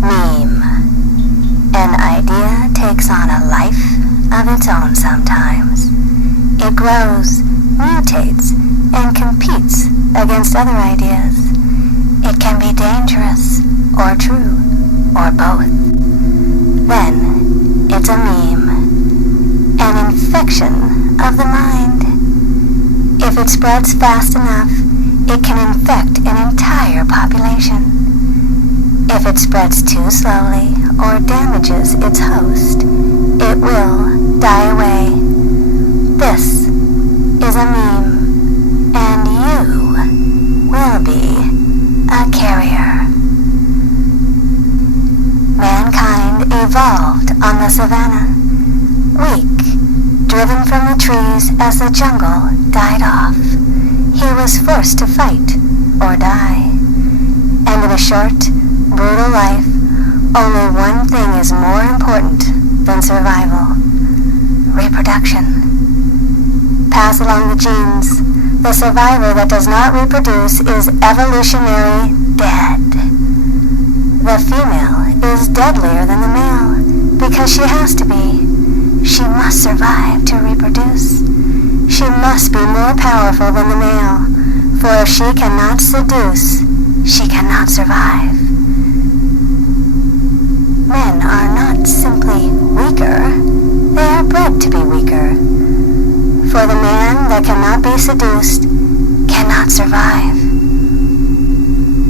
Meme. An idea takes on a life of its own sometimes. It grows, mutates, and competes against other ideas. It can be dangerous, or true, or both. Then, it's a meme. An infection of the mind. If it spreads fast enough, it can infect an entire population. If it spreads too slowly or damages its host, it will die away. This is a meme, and you will be a carrier. Mankind evolved on the savannah, weak, driven from the trees as the jungle died off. He was forced to fight or die. And in a short, brutal life, only one thing is more important than survival: reproduction. Pass along the genes. The survivor that does not reproduce is evolutionary dead. The female is deadlier than the male because she has to be. She must survive to reproduce. She must be more powerful than the male, for if she cannot seduce, she cannot survive. Men are not simply weaker, they are bred to be weaker. For the man that cannot be seduced cannot survive.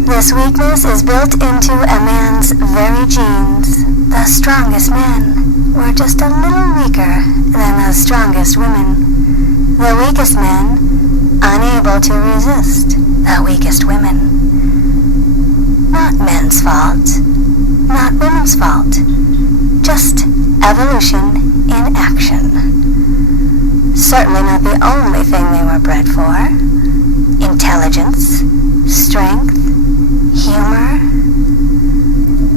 This weakness is built into a man's very genes. The strongest men were just a little weaker than the strongest women. The weakest men unable to resist the weakest women. Not men's fault, not women's fault, just evolution in action. Certainly not the only thing they were bred for. Intelligence, strength, humor.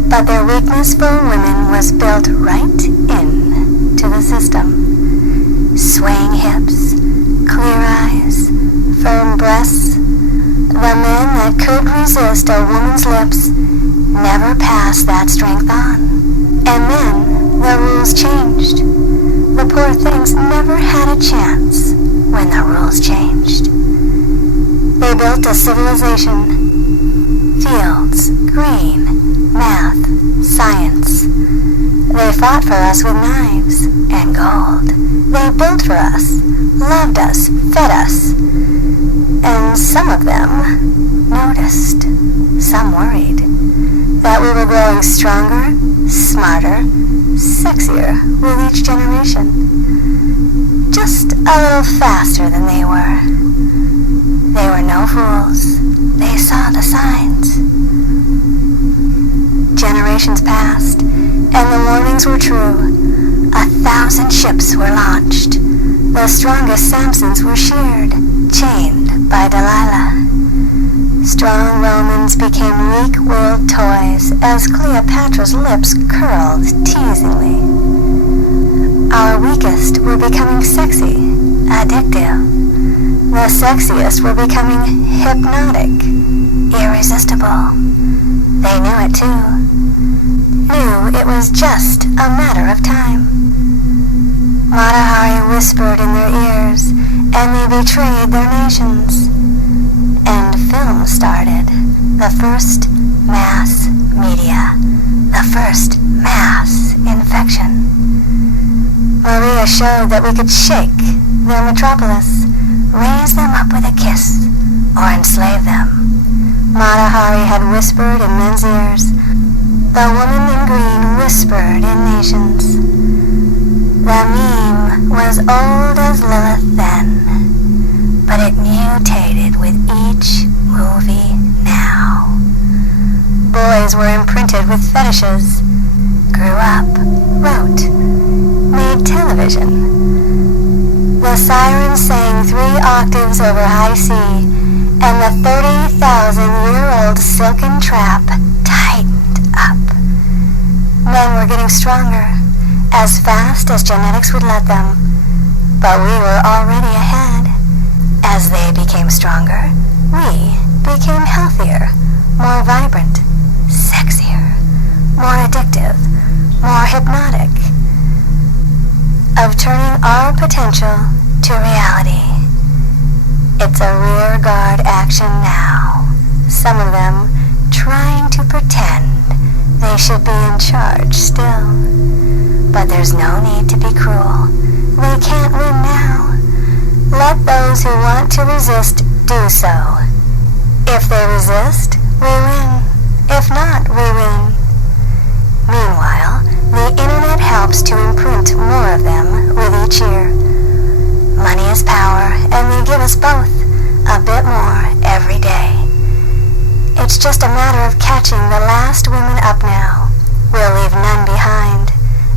But their weakness for women was built right into the system. Swaying hips, clear eyes, firm breasts. The men that could resist a woman's lips never passed that strength on. And then the rules changed. The poor things never had a chance when the rules changed. They built a civilization. Fields, green, math, science. They fought for us with knives and gold. They built for us, loved us, fed us. And some of them noticed, some worried, that we were growing stronger, smarter, sexier with each generation. Just a little faster than they were. They were no fools. They saw the signs. Generations passed, and the warnings were true. 1,000 ships were launched. The strongest Samsons were sheared, chained by Delilah. Strong Romans became weak-willed toys as Cleopatra's lips curled teasingly. Our weakest were becoming sexy, addictive. The sexiest were becoming hypnotic, irresistible. They knew it too. Knew it was just a matter of time. Matahari whispered in their ears, and they betrayed their nations. And film started, the first mass media, the first mass infection. Maria showed that we could shake their metropolis, raise them up with a kiss, or enslave them. Matahari had whispered in men's ears. The woman in green whispered in nations. The meme was old as Lilith then, but it mutated with each movie now. Boys were imprinted with fetishes, grew up, wrote, made television. The siren sang 3 octaves over high C, and the 30,000-year-old silken trap tightened up. Men were getting stronger, as fast as genetics would let them, but we were already ahead. As they became stronger, we became healthier, more vibrant, sexier, more addictive, more hypnotic, of turning our potential to reality. It's a rearguard action now, some of them trying to pretend they should be in charge still. But there's no need to be cruel. They can't win now. Let those who want to resist do so. If they resist, we win. If not, we win. Meanwhile, the internet helps to imprint more of them with each year. Money is power, and they give us both a bit more every day. It's just a matter of catching the last women up now. We'll leave none behind.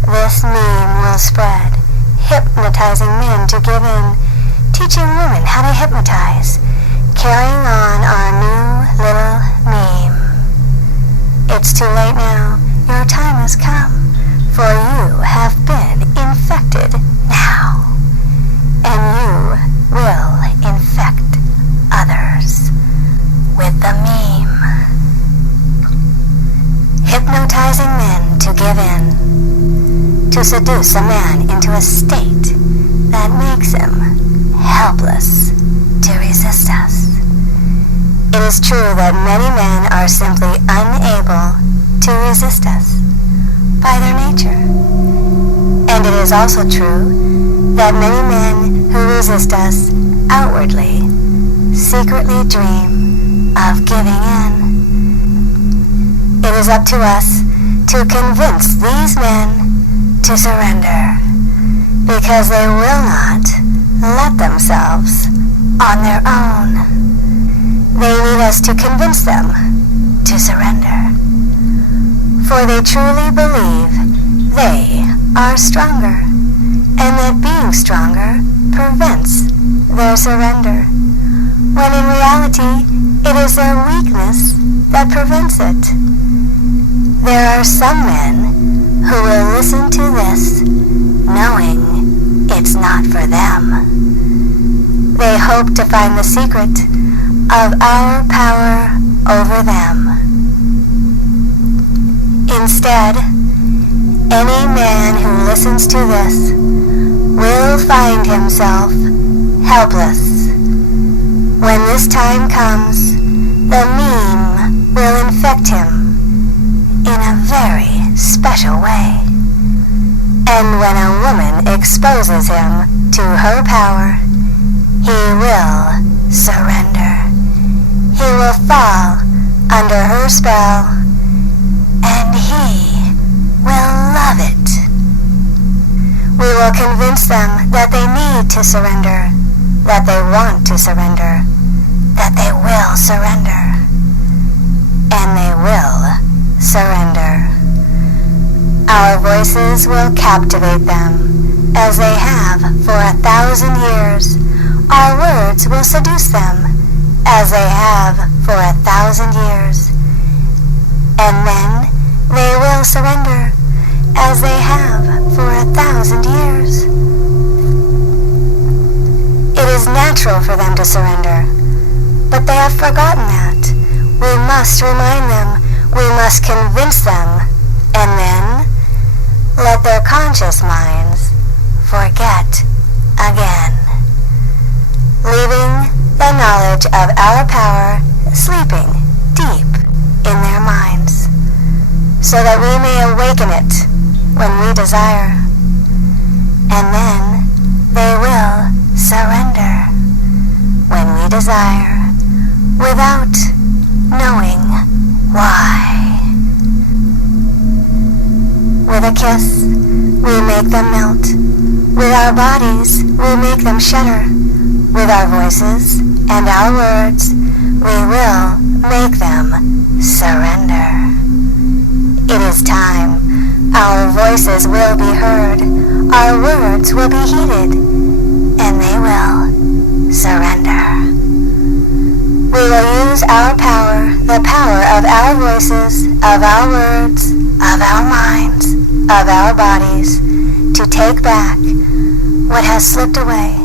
This meme will spread, hypnotizing men to give in, teaching women how to hypnotize, carrying on our new little meme. It's too late now. Your time has come, for you have been infected now, and you will infect others with the meme. Hypnotizing men to give in, to seduce a man into a state that makes him helpless to resist us. It is true that many men are simply unable to resist us by their nature. And it is also true that many men who resist us outwardly secretly dream of giving in. It is up to us to convince these men to surrender, because they will not let themselves on their own. They need us to convince them to surrender, for they truly believe they are stronger, and that being stronger prevents their surrender, when in reality it is their weakness that prevents it. There are some men who will listen to this knowing it's not for them. They hope to find the secret of our power over them. Instead, any man who listens to this will find himself helpless. When this time comes, the meme will infect him in a very special way. And when a woman exposes him to her power, he will surrender. He will fall under her spell, and he will love it. We will convince them that they need to surrender, that they want to surrender, that they will surrender, and they will surrender. Our voices will captivate them, as they have for 1,000 years. Our words will seduce them, as they have for 1,000 years. And then they will surrender, as they have for 1,000 years. It is natural for them to surrender, but they have forgotten that. We must remind them, we must convince them, and then let their conscious minds forget again, leaving the knowledge of our power sleeping deep in their minds, so that we may awaken it when we desire, and then they will surrender when we desire, without knowing why. With a kiss, we make them melt. With our bodies, we make them shudder. With our voices and our words, we will make them surrender. It is time. Our voices will be heard. Our words will be heeded, and they will surrender. We will use our power, the power of our voices, of our words, of our minds, of our bodies, to take back what has slipped away